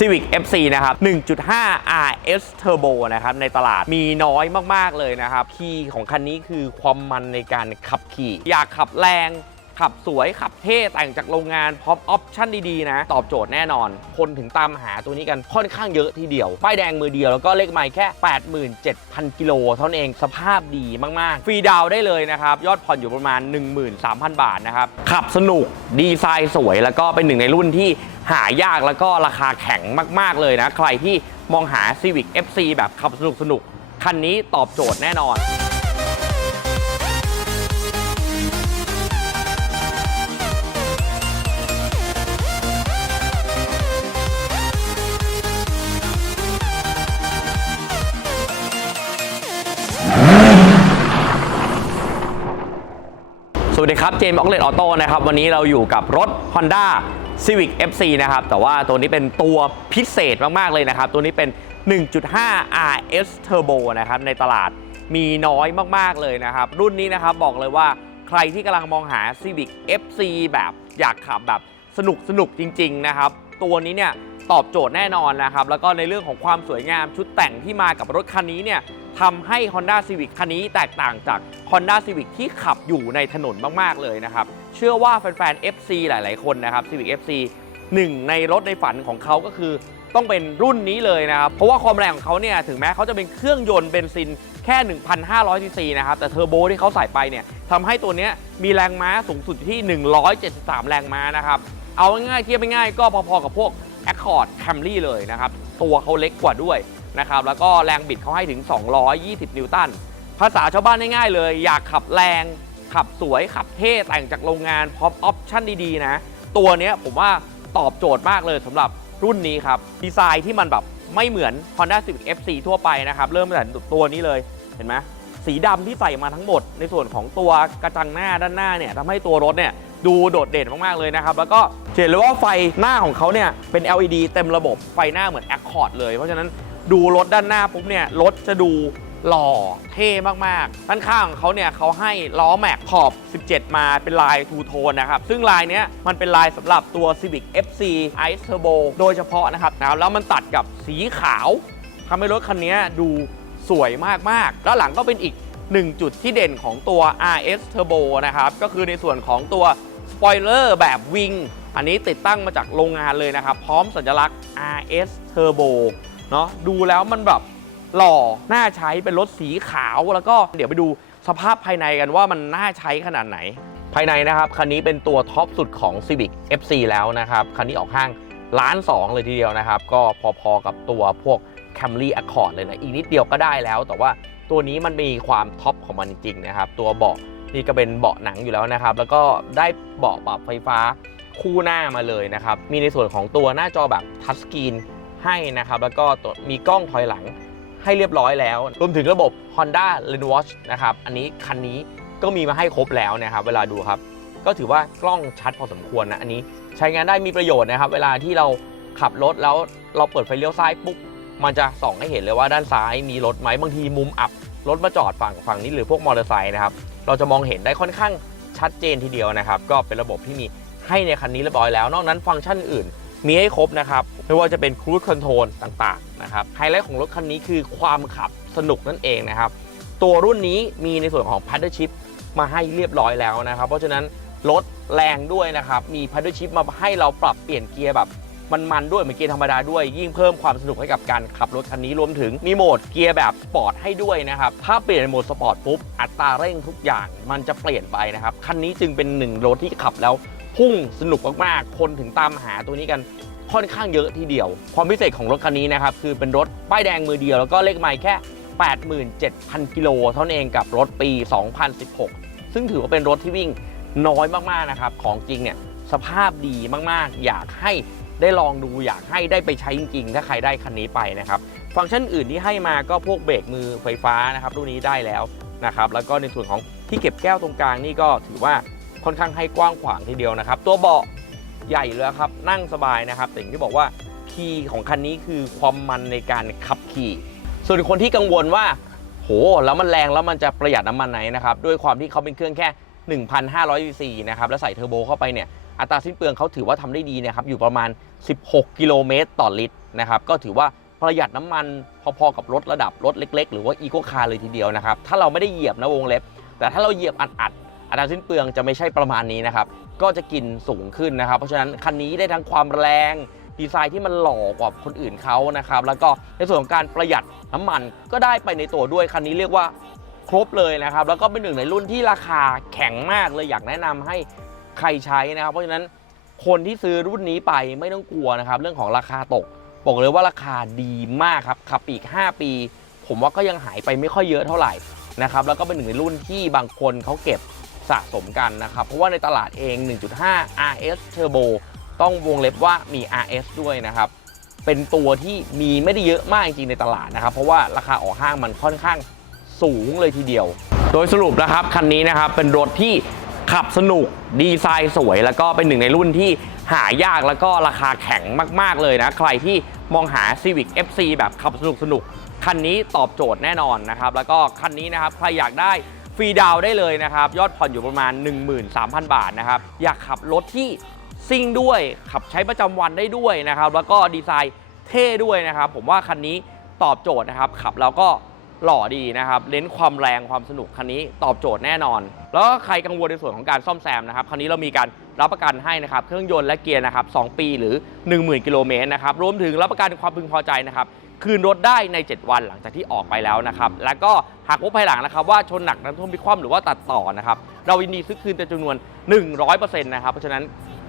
Civic FC นะครับ 1.5 RS Turbo นะครับ ในตลาดมีน้อยมาก ๆ เลยนะครับ คีย์ของคันนี้คือความมันในการขับขี่ อยากขับแรง ขับสวยขับเท่แต่งจากโรงงานพร้อมออปชั่นดีๆนะ ตอบโจทย์แน่นอน คนถึงตามหาตัวนี้กันค่อนข้างเยอะทีเดียว ป้ายแดงมือเดียวแล้วก็เลขไมล์แค่ 87,000 กิโลเท่านั้นเองสภาพดีมากๆ ฟรีดาวได้เลยนะครับ ยอดผ่อนอยู่ประมาณ 13,000 บาทนะครับ ขับสนุกดีไซน์สวยแล้วก็เป็นหนึ่งในรุ่นที่หายากแล้วก็ราคาแข็งมากๆเลยนะ ใครที่มองหา Civic FC แบบขับสนุกสนุกๆคันนี้ตอบโจทย์แน่นอน ดีครับ เจมส์ออกเลตออโต้นะครับ วันนี้เราอยู่กับรถ Honda Civic FC นะครับ แต่ว่าตัวนี้เป็นตัวพิเศษมาก ๆ เลยนะครับ ตัวนี้เป็น 1.5 RS Turbo นะครับ ในตลาดมีน้อยมาก ๆ เลยนะครับ รุ่นนี้นะครับบอกเลยว่าใครที่กำลังมองหา Civic FC แบบอยากขับแบบสนุกสนุกจริง ๆ นะครับ ตัวนี้เนี่ยตอบโจทย์แน่นอนนะครับ แล้วก็ในเรื่องของความสวยงามชุดแต่งที่มากับรถคันนี้เนี่ย ทำให้ Honda Civic คันนี้แตกต่างจาก Honda Civic ที่ขับอยู่ในถนนมาก ๆ เลยนะครับ เชื่อว่าแฟนๆ FC หลาย ๆ คนนะครับ Civic FC หนึ่งในรถในฝันของเขาก็คือต้องเป็นรุ่นนี้เลยนะครับ เพราะว่าความแรงของเขาเนี่ยถึงแม้เขาจะเป็นเครื่องยนต์เบนซินแค่ 1,500ซีซีนะครับ แต่เทอร์โบที่เขาใส่ไปเนี่ยทำให้ตัวนี้มีแรงม้าสูงสุดที่ 173 แรงม้านะครับ เอาง่ายๆเทียบง่ายก็พอๆกับพวก Accord Camry เลยนะครับ ตัวเขาเล็กกว่าด้วย นะครับแล้วก็แรงบิดเขาให้ถึง 220 นิวตัน ภาษาชาวบ้านง่ายๆเลย อยากขับแรง ขับสวยขับเท่แต่งจากโรงงานพร้อมออปชั่นดีๆนะ ตัวนี้ผมว่าตอบโจทย์มากเลยสำหรับรุ่นนี้ครับ ดีไซน์ที่มันแบบไม่เหมือน Honda Civic FC ทั่วไปนะครับ เริ่มตั้งแต่ตัวนี้เลยเห็นไหมสีดำที่ใส่มาทั้งหมด ในส่วนของตัวกระจังหน้าด้านหน้าเนี่ยทำให้ตัวรถเนี่ยดูโดดเด่นมาก ๆ เลยนะครับ แล้วก็เห็นเลยว่าไฟหน้าของเขาเนี่ยเป็น LED เต็มระบบไฟหน้าเหมือน Accord เลย เพราะฉะนั้น ดูรถด้านหน้าปุ๊บเนี่ยรถจะดูหล่อเท่มากๆด้านข้างของเขาเนี่ยเขาให้ล้อแม็กขอบ 17 มาเป็นลายทูโทนนะครับ ซึ่งลายเนี้ยมันเป็นลายสำหรับตัว Civic FC Ice Turbo โดยเฉพาะนะครับนะครับแล้วมันตัดกับสีขาวทำให้รถคันนี้ดูสวยมากๆด้านหลังก็เป็นอีกหนึ่งจุดที่เด่นของตัว RS Turbo นะครับ ก็คือในส่วนของตัวสปอยเลอร์แบบวิง อันนี้ติดตั้งมาจากโรงงานเลยนะครับ พร้อมสัญลักษณ์ RS Turbo เนาะดูแล้วมันแบบหล่อน่าใช้เป็นรถสีขาวแล้วก็เดี๋ยวไปดูสภาพภายในกันว่ามันน่าใช้ขนาดไหน ภายในนะครับ คันนี้เป็นตัวท็อปสุดของ Civic FC แล้วนะครับ คันนี้ออกห้างล้านสองเลยทีเดียวนะครับ ก็พอๆกับตัวพวก Camry Accord เลยนะ อีกนิดเดียวก็ได้แล้ว แต่ว่าตัวนี้มันมีความท็อปของมันจริงๆนะครับ ตัวเบาะนี่ก็เป็นเบาะหนังอยู่แล้วนะครับ แล้วก็ได้เบาะปรับไฟฟ้าคู่หน้ามาเลยนะครับ มีในส่วนของตัวหน้าจอแบบทัชสกรีน ให้นะครับ แล้วก็มีกล้องถอยหลังให้เรียบร้อยแล้ว รวมถึงระบบ Honda Lane Watch นะครับ อันนี้คันนี้ก็มีมาให้ครบแล้วนะครับ เวลาดูครับ ก็ถือว่ากล้องชัดพอสมควรนะ อันนี้ใช้งานได้มีประโยชน์นะครับ เวลาที่เราขับรถแล้วเราเปิดไฟเลี้ยวซ้ายปุ๊บ มันจะส่องให้เห็นเลยว่าด้านซ้ายมีรถไหมบางทีมุมอับรถมาจอดฝั่งฝั่งนี้หรือพวกมอเตอร์ไซค์นะครับ เราจะมองเห็นได้ค่อนข้างชัดเจนทีเดียวนะครับ ก็เป็นระบบที่มีให้ในคันนี้เรียบร้อยแล้ว นอกนั้นฟังก์ชันอื่น มีให้ครบนะครับ ไม่ว่าจะเป็นครู i คอนโทรลต่างๆนะครับไฮไลท์ของรถคันนี้คือความขับสนุกนั่นเองนะครับ ตัวรุ่นนี้มีในส่วนของ paddle shift มาให้เรียบร้อยแล้วนะครับ เพราะฉะนั้นรถแรงด้วยนะครับ มี paddle shift มาให้เราปรับเปลี่ยนเกียร์แบบมันๆด้วยเหมือนเกียร์ธรรมดาด้วย ยิ่งเพิ่มความสนุกให้กับการขับรถคันนี้รวมถึงมีโหมดเกียร์แบบสปอร์ตให้ด้วยนะครับถ้าเปลี่ยนโหมดสปอร์ตปุ๊บอัตราเร่งทุกอย่างมันจะเปลี่ยนไปนะครับคันนี้จึงเป็นหนึ่งรถที่ขับแล้ว พุ่งสนุกมากๆ คนถึงตามหาตัวนี้กันค่อนข้างเยอะทีเดียว ความพิเศษของรถคันนี้นะครับ คือเป็นรถป้ายแดงมือเดียว แล้วก็เลขไมล์แค่ 87,000 กิโลเท่านั้นเองกับรถปี 2016 ซึ่งถือว่าเป็นรถที่วิ่งน้อยมากๆนะครับ ของจริงเนี่ยสภาพดีมากๆ อยากให้ได้ลองดูอยากให้ได้ไปใช้จริงๆ ถ้าใครได้คันนี้ไปนะครับ ฟังก์ชันอื่นที่ให้มาก็พวกเบรกมือไฟฟ้านะครับรุ่นนี้ได้แล้วนะครับ แล้วก็ในส่วนของที่เก็บแก้วตรงกลางนี่ก็ถือว่า ค่อนข้างให้กว้างขวางทีเดียวนะครับ ตัวเบาะใหญ่เลยครับ นั่งสบายนะครับแต่อย่างที่บอกว่าคีย์ของคันนี้คือความมันในการขับขี่ส่วนคนที่กังวลว่า โห แล้วมันแรงแล้วมันจะประหยัดน้ำมันไหนนะครับ ด้วยความที่เขาเป็นเครื่องแค่ 1,500 cc นะครับ แล้วใส่เทอร์โบเข้าไปเนี่ย อัตราสิ้นเปลืองเขาถือว่าทำได้ดีนะครับ อยู่ประมาณ 16 กิโลเมตรต่อลิตรนะครับ ก็ถือว่าประหยัดน้ำมันพอๆกับรถระดับรถเล็ก ๆ หรือว่าอีโคคาร์เลยทีเดียวนะครับ ถ้าเราไม่ได้เหยียบนะวงเล็บ แต่ถ้าเราเหยียบอัด อัตราสิ้นเปลืองจะไม่ใช่ประมาณนี้นะครับ ก็จะกินสูงขึ้นนะครับ เพราะฉะนั้นคันนี้ได้ทั้งความแรงดีไซน์ที่มันหล่อกว่าคนอื่นเขานะครับ แล้วก็ในส่วนของการประหยัดน้ำมันก็ได้ไปในตัวด้วยคันนี้เรียกว่าครบเลยนะครับ แล้วก็เป็นหนึ่งในรุ่นที่ราคาแข็งมากเลยอยากแนะนำให้ใครใช้นะครับ เพราะฉะนั้นคนที่ซื้อรุ่นนี้ไปไม่ต้องกลัวนะครับ เรื่องของราคาตก บอกเลยว่าราคาดีมากครับขับปีก 5 ปี ผมว่าก็ยังหายไปไม่ค่อยเยอะเท่าไหร่นะครับแล้วก็เป็นหนึ่งในรุ่นที่บางคนเขาเก็บ สะสมกันนะครับ เพราะว่าในตลาดเอง 1.5 RS Turbo ต้องวงเล็บว่ามี RS ด้วยนะครับ เป็นตัวที่มีไม่ได้เยอะมากจริงในตลาดนะครับ เพราะว่าราคาออกห้างมันค่อนข้างสูงเลยทีเดียว โดยสรุปนะครับ คันนี้นะครับ เป็นรถที่ขับสนุกดีไซน์สวย แล้วก็เป็นหนึ่งในรุ่นที่หายากแล้วก็ราคาแข็งมาก ๆ เลยนะ ใครที่มองหา Civic FC แบบขับสนุกสนุกคันนี้ตอบโจทย์แน่นอนนะครับ แล้วก็คันนี้นะครับ ใครอยากได้ ฟรีดาวได้เลยนะครับ ยอดผ่อนอยู่ประมาณ 13,000 บาทนะครับ อยากขับรถที่ซิ่งด้วยขับใช้ประจำวันได้ด้วยนะครับ แล้วก็ดีไซน์เท่ด้วยนะครับ ผมว่าคันนี้ตอบโจทย์นะครับ ขับแล้วก็หล่อดีนะครับเน้นความแรงความสนุกคันนี้ตอบโจทย์แน่นอน แล้วก็ใครกังวลในส่วนของการซ่อมแซมนะครับคันนี้เรามีการรับประกันให้นะครับเครื่องยนต์และเกียร์นะครับ2ปีหรือ 10,000 กิโลเมตรนะครับรวมถึงรับประกันความพึงพอใจนะครับ คืนรถได้ใน 7 วันหลังจากที่ออกไปแล้วนะครับแล้วก็หากพบภายหลังนะครับว่าชนหนักน้ำท่วมพิคว่ำหรือว่าตัดต่อนะครับเรายินดีซื้อคืนเป็นจำนวน 100%นะครับเพราะฉะนั้น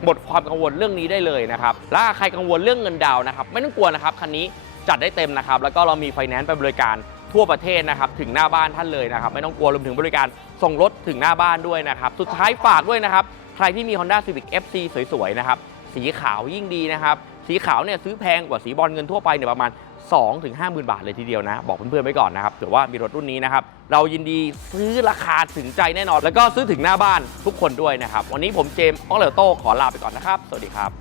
หมดความกังวลเรื่องนี้ได้เลยนะครับและใครกังวลเรื่องเงินดาวน์นะครับไม่ต้องกลัวนะครับคันนี้จัดได้เต็มนะครับแล้วก็เรามีไฟแนนซ์ไปบริการทั่วประเทศนะครับถึงหน้าบ้านท่านเลยนะครับไม่ต้องกลัวรวมถึงบริการส่งรถถึงหน้าบ้านด้วยนะครับสุดท้ายฝากด้วยนะครับใครที่มี Honda Civic FC สวยๆนะครับสีขาวยิ่งดีนะครับ สีขาวเนี่ยซื้อแพงกว่าสีบอลเงินทั่วไปเนี่ยประมาณ 2-5ถึงหมื่นบาทเลยทีเดียวนะ บอกเพื่อนๆไว้ก่อนนะครับเผื่อว่ามีรถรุ่นนี้นะครับ เรายินดีซื้อราคาถึงใจแน่นอน แล้วก็ซื้อถึงหน้าบ้านทุกคนด้วยนะครับ วันนี้ผมเจมส์ออเลโต้ขอลาไปก่อนนะครับ สวัสดีครับ